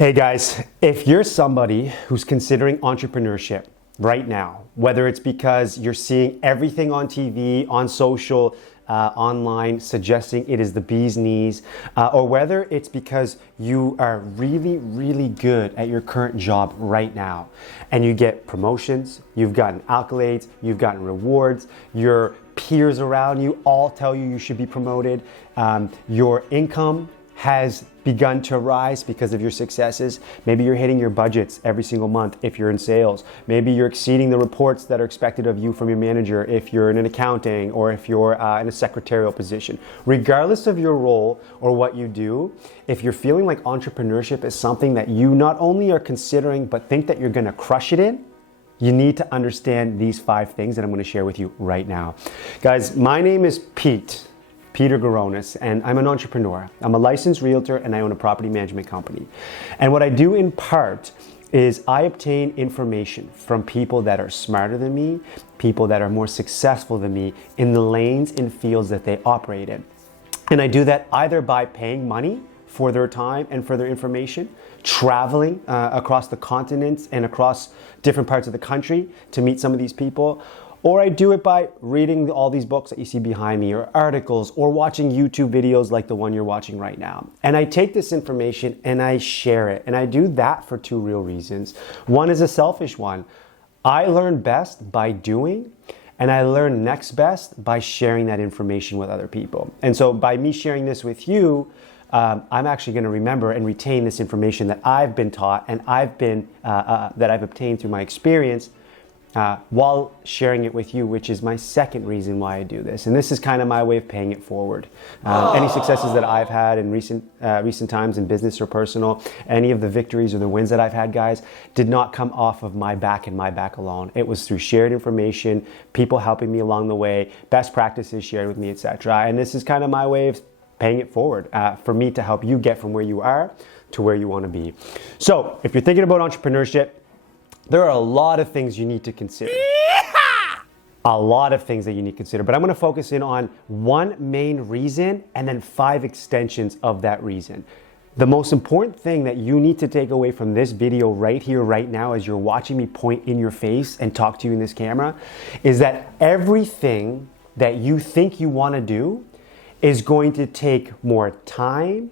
Hey guys, if you're somebody who's considering entrepreneurship right now, whether it's because you're seeing everything on TV, on social, online suggesting it is the bee's knees, or whether it's because you are really good at your current job right now and you get promotions, you've gotten accolades, you've gotten rewards, your peers around you all tell you should be promoted, your income has begun to rise because of your successes. Maybe you're hitting your budgets every single month if you're in sales. Maybe you're exceeding the reports that are expected of you from your manager if you're in an accounting or if you're in a secretarial position. Regardless of your role or what you do, if you're feeling like entrepreneurship is something that you not only are considering but think that you're gonna crush it in, you need to understand these 5 things that I'm gonna share with you right now. Guys, my name is Peter Garonis, and I'm an entrepreneur. I'm a licensed realtor and I own a property management company. And what I do in part is I obtain information from people that are smarter than me, people that are more successful than me in the lanes and fields that they operate in. And I do that either by paying money for their time and for their information, traveling across the continents and across different parts of the country to meet some of these people, or I do it by reading all these books that you see behind me, or articles, or watching YouTube videos like the one you're watching right now. And I take this information and I share it. And I do that for 2 real reasons. One is a selfish one. I learn best by doing, and I learn next best by sharing that information with other people. And so by me sharing this with you, I'm actually going to remember and retain this information that I've been taught and that I've obtained through my experience, while sharing it with you, which is my second reason why I do this. And this is kind of my way of paying it forward. Any successes that I've had in recent times in business or personal, any of the victories or the wins that I've had, guys, did not come off of my back and my back alone. It was through shared information, people helping me along the way, best practices shared with me, etc. And this is kind of my way of paying it forward for me to help you get from where you are to where you want to be. So if you're thinking about entrepreneurship, there are a lot of things you need to consider. A lot of things that you need to consider, but I'm going to focus in on one main reason and then 5 extensions of that reason. The most important thing that you need to take away from this video right here, right now, as you're watching me point in your face and talk to you in this camera, is that everything that you think you want to do is going to take more time,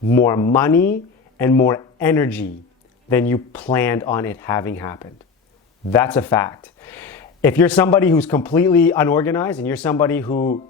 more money, and more energy than you planned on it having happened. That's a fact. If you're somebody who's completely unorganized and you're somebody who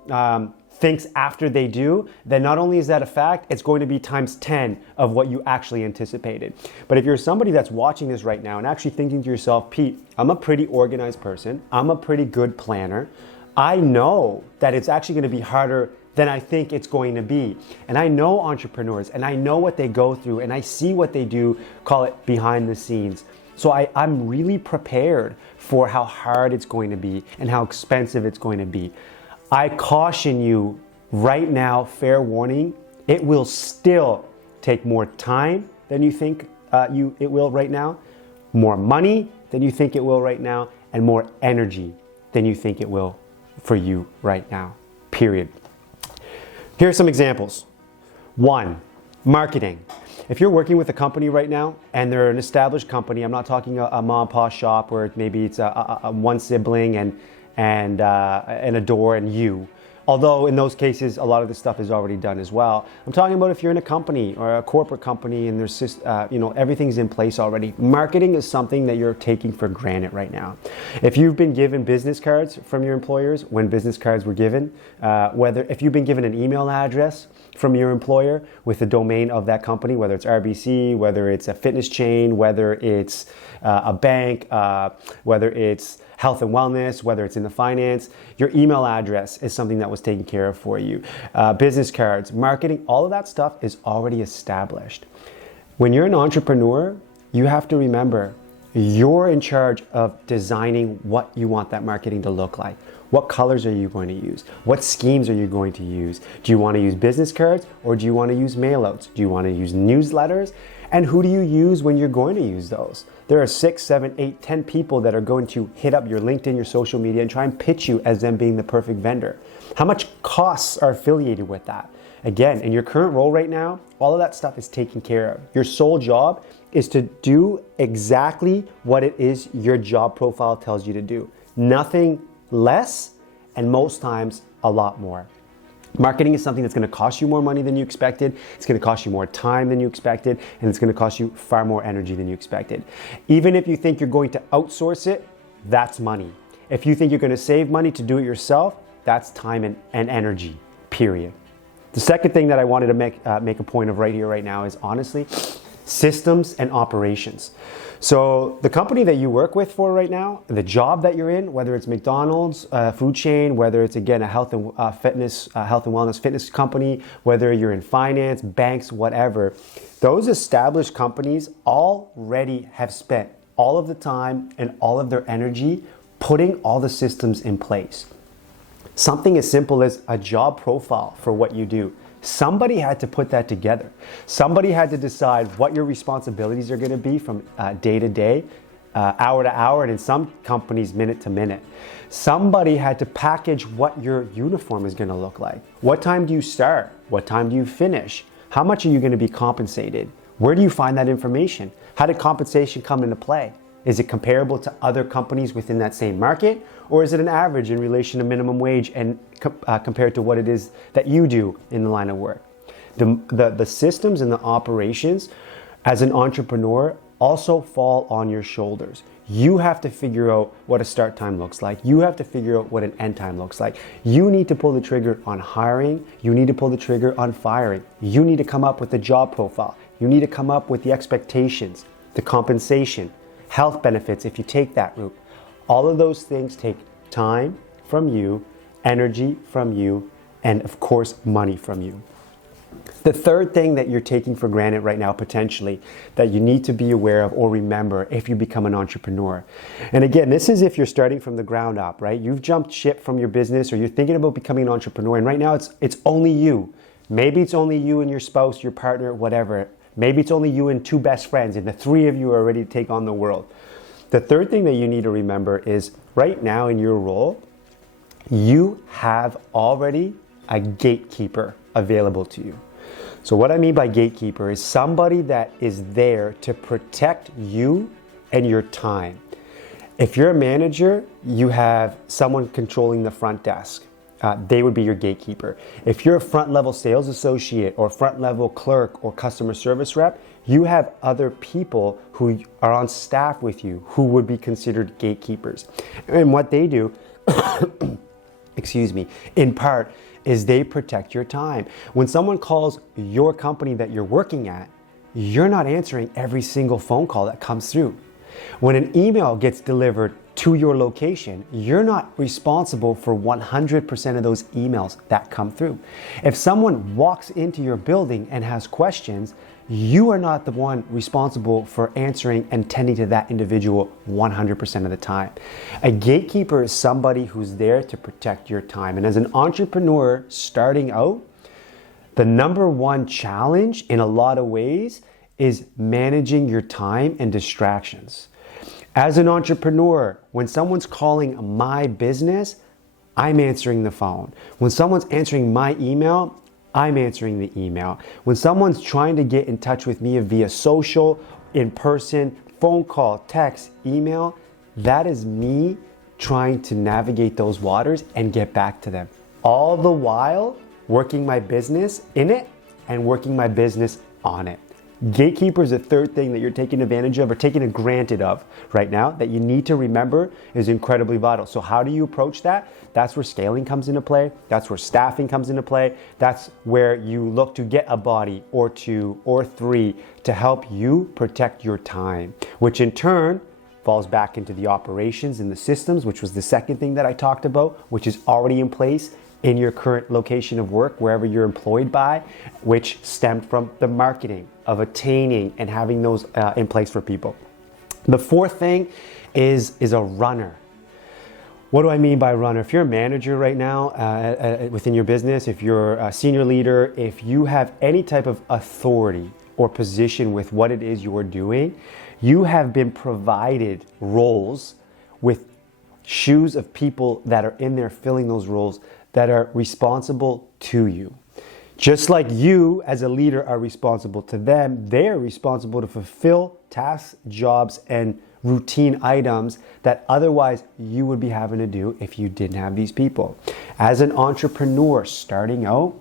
thinks after they do, then not only is that a fact, it's going to be times 10 of what you actually anticipated. But if you're somebody that's watching this right now and actually thinking to yourself, Pete, I'm a pretty organized person, I'm a pretty good planner, I know that it's actually going to be harder than I think it's going to be. And I know entrepreneurs and I know what they go through and I see what they do, call it behind the scenes. So I'm really prepared for how hard it's going to be and how expensive it's going to be. I caution you right now, fair warning, it will still take more time than you think it will right now, more money than you think it will right now, and more energy than you think it will for you right now, period. Here are some examples. 1, marketing. If you're working with a company right now and they're an established company, I'm not talking a mom and pop shop where maybe it's a one sibling and a door and you. Although in those cases, a lot of this stuff is already done as well. I'm talking about if you're in a company or a corporate company and there's just, everything's in place already. Marketing is something that you're taking for granted right now. If you've been given business cards from your employers, when business cards were given, if you've been given an email address from your employer with the domain of that company, whether it's RBC, whether it's a fitness chain, whether it's a bank, whether it's health and wellness, whether it's in the finance, your email address is something that was taken care of for you. Business cards, marketing, all of that stuff is already established. When you're an entrepreneur, you have to remember you're in charge of designing what you want that marketing to look like. What colors are you going to use? What schemes are you going to use? Do you want to use business cards or do you want to use mailouts? Do you want to use newsletters? And who do you use when you're going to use those? There are 6, 7, 8, 10 people that are going to hit up your LinkedIn, your social media, and try and pitch you as them being the perfect vendor. How much costs are affiliated with that? Again, in your current role right now, all of that stuff is taken care of. Your sole job is to do exactly what it is your job profile tells you to do. Nothing less, and most times a lot more. Marketing is something that's going to cost you more money than you expected. It's going to cost you more time than you expected, and it's going to cost you far more energy than you expected. Even if you think you're going to outsource it, that's money. If you think you're going to save money to do it yourself, that's time and energy, period. The second thing that I wanted to make a point of right here, right now is honestly, systems and operations. So the company that you work with for right now, the job that you're in, whether it's McDonald's, food chain, whether it's again a health and wellness fitness company, whether you're in finance, banks, whatever, those established companies already have spent all of the time and all of their energy putting all the systems in place. Something as simple as a job profile for what you do. Somebody had to put that together. Somebody had to decide what your responsibilities are going to be from day to day, hour to hour, and in some companies, minute to minute. Somebody had to package what your uniform is going to look like. What time do you start? What time do you finish? How much are you going to be compensated? Where do you find that information? How did compensation come into play? Is it comparable to other companies within that same market? Or is it an average in relation to minimum wage and compared to what it is that you do in the line of work? The systems and the operations as an entrepreneur also fall on your shoulders. You have to figure out what a start time looks like. You have to figure out what an end time looks like. You need to pull the trigger on hiring. You need to pull the trigger on firing. You need to come up with the job profile. You need to come up with the expectations, the compensation, health benefits if you take that route. All of those things take time from you, energy from you, and of course, money from you. The third thing that you're taking for granted right now, potentially, that you need to be aware of or remember if you become an entrepreneur. And again, this is if you're starting from the ground up, right? You've jumped ship from your business or you're thinking about becoming an entrepreneur, and right now it's only you. Maybe it's only you and your spouse, your partner, whatever. Maybe it's only you and two best friends, and the three of you are ready to take on the world. The third thing that you need to remember is right now in your role, you have already a gatekeeper available to you. So what I mean by gatekeeper is somebody that is there to protect you and your time. If you're a manager, you have someone controlling the front desk. They would be your gatekeeper. If you're a front level sales associate or front level clerk or customer service rep, you have other people who are on staff with you who would be considered gatekeepers. And what they do, in part, is they protect your time. When someone calls your company that you're working at, you're not answering every single phone call that comes through. When an email gets delivered to your location, you're not responsible for 100% of those emails that come through. If someone walks into your building and has questions, you are not the one responsible for answering and tending to that individual 100% of the time. A gatekeeper is somebody who's there to protect your time. And as an entrepreneur starting out, the number one challenge in a lot of ways is managing your time and distractions. As an entrepreneur, when someone's calling my business, I'm answering the phone. When someone's answering my email, I'm answering the email. When someone's trying to get in touch with me via social, in person, phone call, text, email, that is me trying to navigate those waters and get back to them. All the while working my business in it and working my business on it. Gatekeeper is the third thing that you're taking advantage of or taking granted of right now that you need to remember is incredibly vital. So how do you approach that? That's where scaling comes into play. That's where staffing comes into play. That's where you look to get a body or two or three to help you protect your time, which in turn falls back into the operations and the systems, which was the second thing that I talked about, which is already in place in your current location of work, wherever you're employed by, which stemmed from the marketing of attaining and having those in place for people. The fourth thing is a runner. What do I mean by runner? If you're a manager right now within your business, if you're a senior leader, if you have any type of authority or position with what it is you're doing, you have been provided roles with shoes of people that are in there filling those roles that are responsible to you. Just like you as a leader are responsible to them, they're responsible to fulfill tasks, jobs, and routine items that otherwise you would be having to do if you didn't have these people. As an entrepreneur starting out,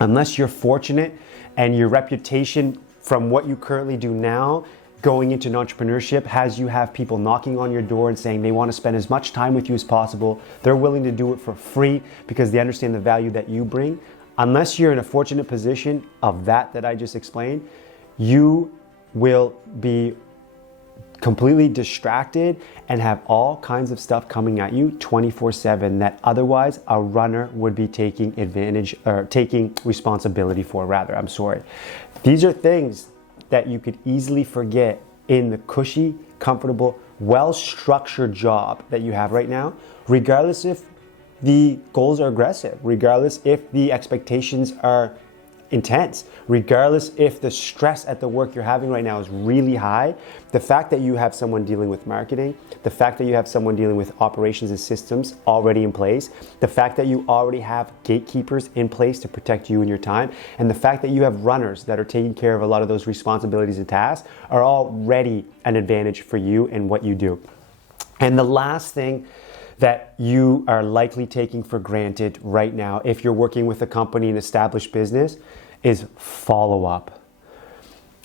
unless you're fortunate and your reputation from what you currently do now going into entrepreneurship has you have people knocking on your door and saying they want to spend as much time with you as possible. They're willing to do it for free because they understand the value that you bring. Unless you're in a fortunate position of that I just explained, you will be completely distracted and have all kinds of stuff coming at you 24/7 that otherwise a runner would be taking advantage or taking responsibility for, rather. I'm sorry. These are things that you could easily forget in the cushy, comfortable, well-structured job that you have right now, regardless if the goals are aggressive, regardless if the expectations are intense, regardless if the stress at the work you're having right now is really high. The fact that you have someone dealing with marketing, the fact that you have someone dealing with operations and systems already in place, the fact that you already have gatekeepers in place to protect you and your time, and the fact that you have runners that are taking care of a lot of those responsibilities and tasks are already an advantage for you and what you do. And the last thing that you are likely taking for granted right now, if you're working with a company, an established business, is follow-up.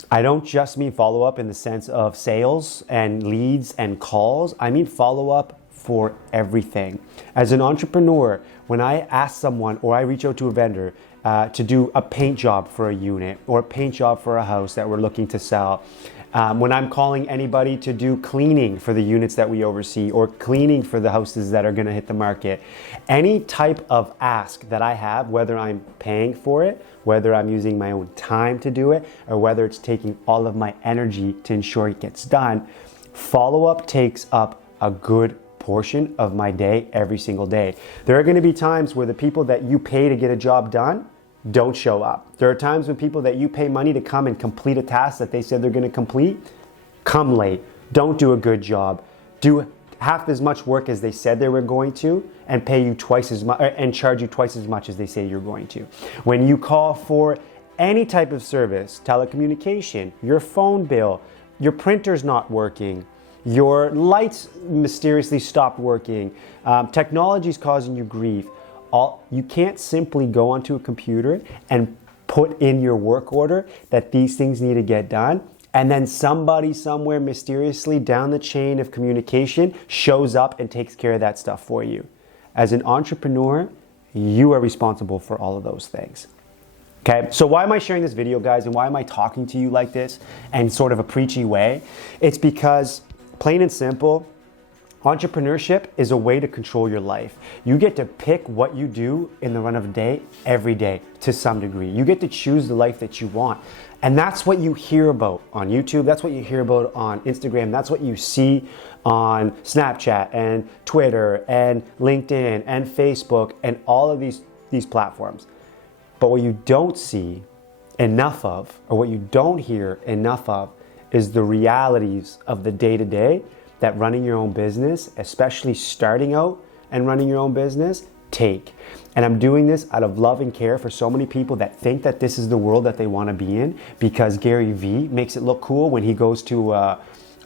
I don't just mean follow-up in the sense of sales and leads and calls. I mean follow-up for everything. As an entrepreneur, when I ask someone or I reach out to a vendor to do a paint job for a unit or a paint job for a house that we're looking to sell, when I'm calling anybody to do cleaning for the units that we oversee or cleaning for the houses that are going to hit the market, any type of ask that I have, whether I'm paying for it, whether I'm using my own time to do it, or whether it's taking all of my energy to ensure it gets done, follow-up takes up a good portion of my day every single day. There are going to be times where the people that you pay to get a job done don't show up. There are times when people that you pay money to come and complete a task that they said they're going to complete, come late, don't do a good job, do half as much work as they said they were going to, and pay you twice as much and charge you twice as much as they say you're going to. When you call for any type of service, telecommunication, your phone bill, your printer's not working, your lights mysteriously stopped working, technology's causing you grief, you can't simply go onto a computer and put in your work order that these things need to get done, and then somebody somewhere mysteriously down the chain of communication shows up and takes care of that stuff for you. As an entrepreneur, you are responsible for all of those things. Okay, so why am I sharing this video, guys, and why am I talking to you like this in sort of a preachy way? It's because, plain and simple, entrepreneurship is a way to control your life. You get to pick what you do in the run of a day, every day, to some degree. You get to choose the life that you want. And that's what you hear about on YouTube. That's what you hear about on Instagram. That's what you see on Snapchat and Twitter and LinkedIn and Facebook and all of these platforms. But what you don't see enough of, or what you don't hear enough of, is the realities of the day-to-day that running your own business, especially starting out and running your own business, take. And I'm doing this out of love and care for so many people that think that this is the world that they want to be in because Gary Vee makes it look cool when he goes to a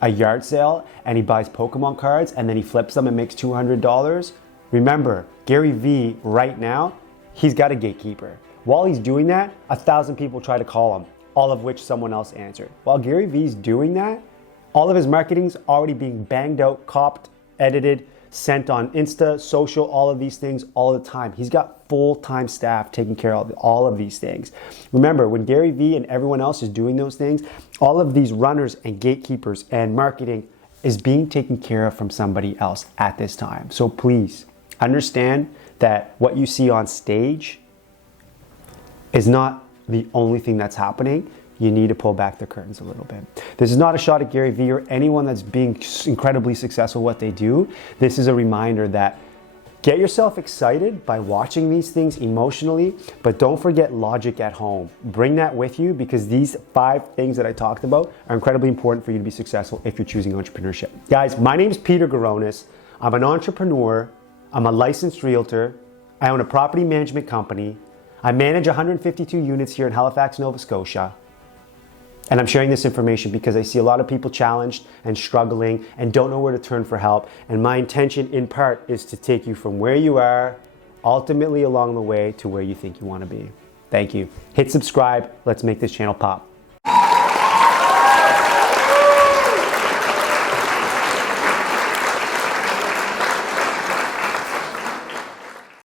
yard sale and he buys Pokemon cards and then he flips them and makes $200. Remember, Gary Vee right now, he's got a gatekeeper. While he's doing that, 1,000 people try to call him, all of which someone else answered. While Gary Vee's doing that, all of his marketing's already being banged out, copped, edited, sent on Insta, social, all of these things all the time. He's got full-time staff taking care of all of these things. Remember, when Gary Vee and everyone else is doing those things, all of these runners and gatekeepers and marketing is being taken care of from somebody else at this time. So please understand that what you see on stage is not the only thing that's happening. You need to pull back the curtains a little bit. This is not a shot at Gary Vee or anyone that's being incredibly successful at what they do. This is a reminder that get yourself excited by watching these things emotionally, but don't forget logic at home. Bring that with you because these 5 things that I talked about are incredibly important for you to be successful if you're choosing entrepreneurship. Guys, my name is Peter Garonis. I'm an entrepreneur. I'm a licensed realtor. I own a property management company. I manage 152 units here in Halifax, Nova Scotia. And I'm sharing this information because I see a lot of people challenged and struggling and don't know where to turn for help. And my intention in part is to take you from where you are, ultimately along the way to where you think you want to be. Thank you. Hit subscribe. Let's make this channel pop.